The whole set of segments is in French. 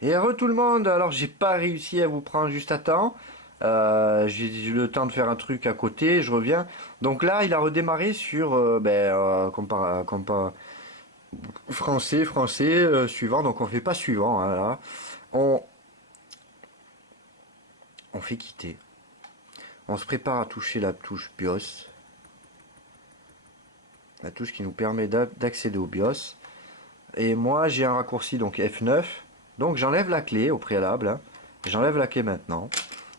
Et heureux tout le monde, alors j'ai pas réussi à vous prendre juste à temps. J'ai eu le temps de faire un truc à côté, je reviens. Donc là, il a redémarré sur français, suivant. Donc on fait pas suivant, hein, là. On, on fait quitter. On se prépare à toucher la touche BIOS, la touche qui nous permet d'accéder au BIOS. Et moi, j'ai un raccourci donc F9. Donc j'enlève la clé au préalable, hein. J'enlève la clé maintenant.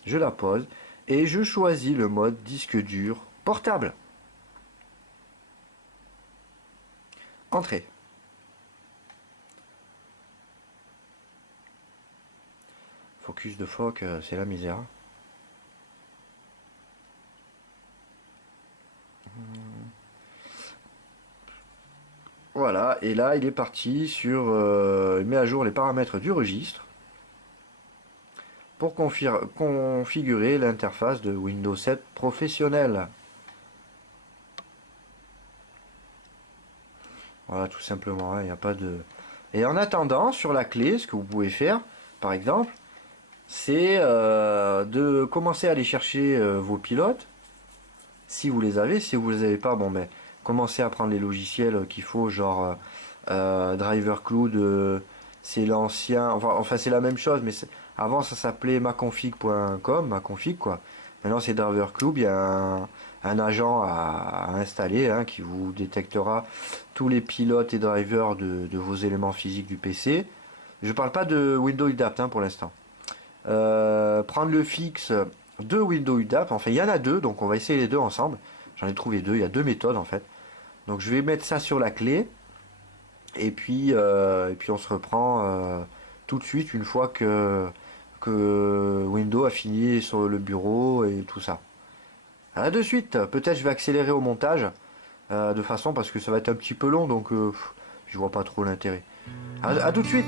Je la pose et je choisis le mode disque dur portable. Entrée. Focus de phoque, c'est la misère. Voilà, et là il est parti sur... il met à jour les paramètres du registre pour configurer l'interface de Windows 7 professionnel. Voilà, tout simplement, il n'y a pas de... Et en attendant, sur la clé, ce que vous pouvez faire, par exemple, c'est de commencer à aller chercher vos pilotes, si vous les avez. Si vous les avez pas, bon ben, commencez à prendre les logiciels qu'il faut, genre Driver Cloud, c'est l'ancien, enfin c'est la même chose, mais avant ça s'appelait maconfig.com, maconfig quoi. Maintenant c'est Driver Cloud, il y a un agent à installer, hein, qui vous détectera tous les pilotes et drivers de vos éléments physiques du PC. Je parle pas de Windows UDAPT, hein, pour l'instant. Prendre le fixe de Windows UDAP. Enfin, il y en a deux, donc on va essayer les deux ensemble. J'en ai trouvé deux, il y a deux méthodes en fait. Donc je vais mettre ça sur la clé. Et puis on se reprend tout de suite une fois que Windows a fini sur le bureau et tout ça. À de suite. Peut-être je vais accélérer au montage de façon parce que ça va être un petit peu long, donc je vois pas trop l'intérêt. À tout de suite.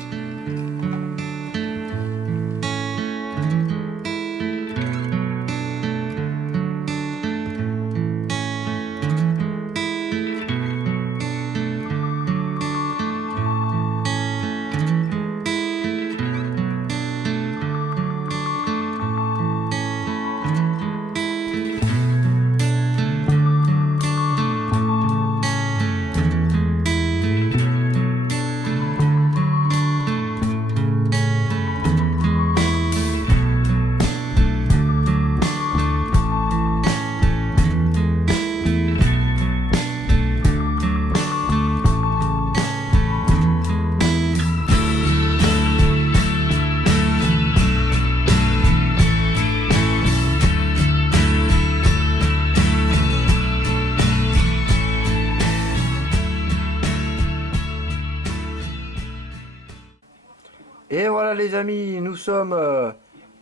Et voilà les amis, nous sommes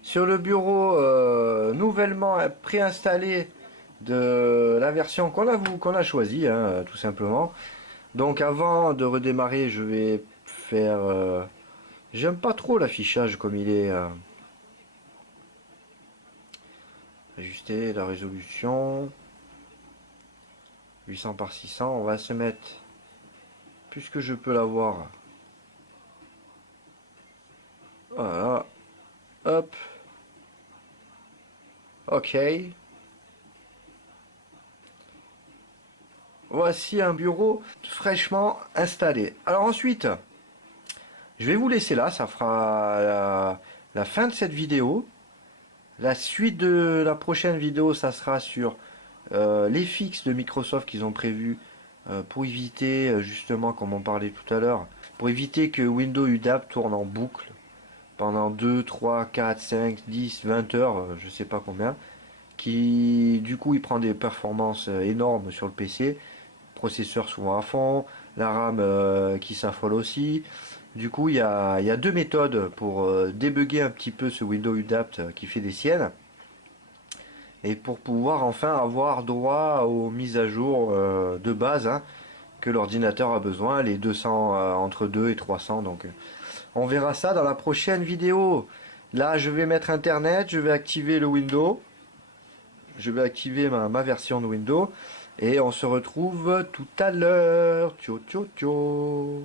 sur le bureau nouvellement préinstallé de la version qu'on a choisie, hein, tout simplement. Donc avant de redémarrer, je vais faire... j'aime pas trop l'affichage comme il est. Ajuster la résolution. 800 par 600, on va se mettre... Puisque je peux l'avoir... Voilà. Hop. Ok. Voici un bureau fraîchement installé. Alors ensuite, je vais vous laisser là. Ça fera la fin de cette vidéo. La suite de la prochaine vidéo, ça sera sur les fixes de Microsoft qu'ils ont prévus pour éviter, justement, comme on parlait tout à l'heure, pour éviter que Windows UDAP tourne en boucle pendant 2, 3, 4, 5, 10, 20 heures, je sais pas combien, qui du coup il prend des performances énormes sur le PC, processeur souvent à fond, la RAM qui s'affole aussi. Du coup il y a deux méthodes pour débugger un petit peu ce Windows UDAPT qui fait des siennes, et pour pouvoir enfin avoir droit aux mises à jour de base, hein, que l'ordinateur a besoin, les 200 entre 2 et 300. Donc on verra ça dans la prochaine vidéo. Là, je vais mettre Internet, je vais activer le Windows. Je vais activer ma version de Windows. Et on se retrouve tout à l'heure. Tchau, tchau, tchau.